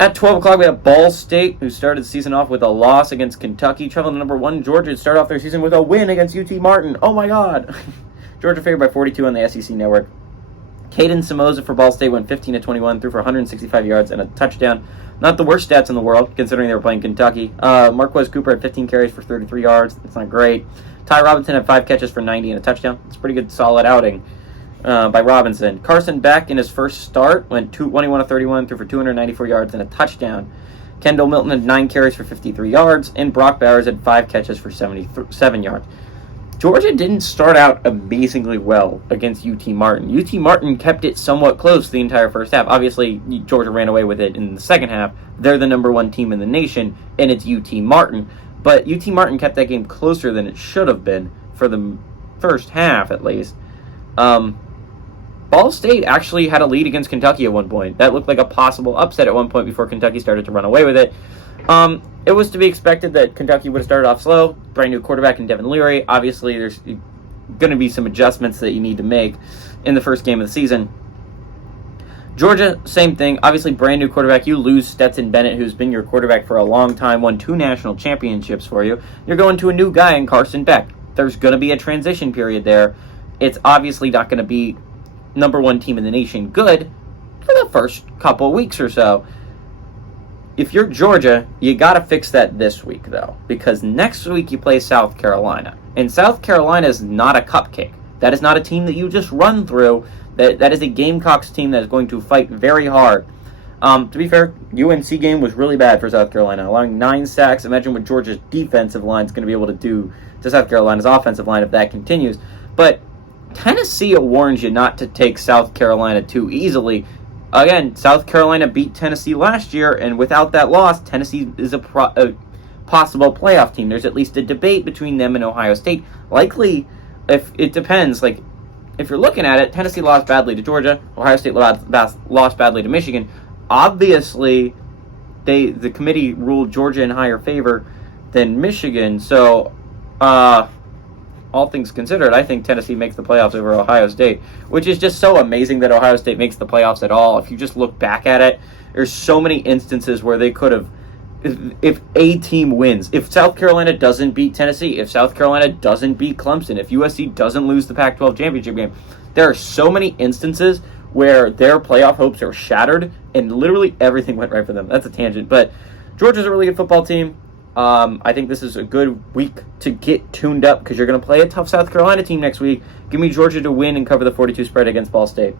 At 12 o'clock, we have Ball State, who started the season off with a loss against Kentucky, traveling to number 1 Georgia to start off their season with a win against UT Martin. Oh my God! Georgia favored by 42 on the SEC Network. Caden Somoza for Ball State went 15-21, threw for 165 yards and a touchdown. Not the worst stats in the world, considering they were playing Kentucky. Marquez Cooper had 15 carries for 33 yards. That's not great. Ty Robinson had 5 catches for 90 and a touchdown. It's a pretty good, solid outing by Robinson. Carson Beck in his first start went 21-31, threw for 294 yards and a touchdown. Kendall Milton had 9 carries for 53 yards, and Brock Bowers had 5 catches for 77 yards. Georgia didn't start out amazingly well against UT Martin. UT Martin kept it somewhat close the entire first half. Obviously, Georgia ran away with it in the second half. They're the number 1 team in the nation, and it's UT Martin. But UT Martin kept that game closer than it should have been for the first half, at least. Ball State actually had a lead against Kentucky at one point. That looked like a possible upset at one point before Kentucky started to run away with it. It was to be expected that Kentucky would have started off slow. Brand new quarterback in Devin Leary. Obviously, there's going to be some adjustments that you need to make in the first game of the season. Georgia, same thing. Obviously, brand new quarterback. You lose Stetson Bennett, who's been your quarterback for a long time, won 2 national championships for you. You're going to a new guy in Carson Beck. There's going to be a transition period there. It's obviously not going to be number 1 team in the nation good for the first couple weeks or so. If you're Georgia, you got to fix that this week, though, because next week you play South Carolina. And South Carolina is not a cupcake. That is not a team that you just run through. That is a Gamecocks team that is going to fight very hard. To be fair, UNC game was really bad for South Carolina, allowing 9 sacks. Imagine what Georgia's defensive line is going to be able to do to South Carolina's offensive line if that continues. But Tennessee warns you not to take South Carolina too easily. Again, South Carolina beat Tennessee last year, and without that loss, Tennessee is a possible playoff team. There's at least a debate between them and Ohio State. Likely, if it depends, like, if you're looking at it, Tennessee lost badly to Georgia, Ohio State lost badly to Michigan. Obviously, the committee ruled Georgia in higher favor than Michigan, so all things considered, I think Tennessee makes the playoffs over Ohio State, which is just so amazing that Ohio State makes the playoffs at all. If you just look back at it, there's so many instances where they could have, if a team wins, if South Carolina doesn't beat Tennessee, if South Carolina doesn't beat Clemson, if USC doesn't lose the Pac-12 championship game, there are so many instances where their playoff hopes are shattered, and literally everything went right for them. That's a tangent, but Georgia's a really good football team. I think this is a good week to get tuned up because you're going to play a tough South Carolina team next week. Give me Georgia to win and cover the 42 spread against Ball State.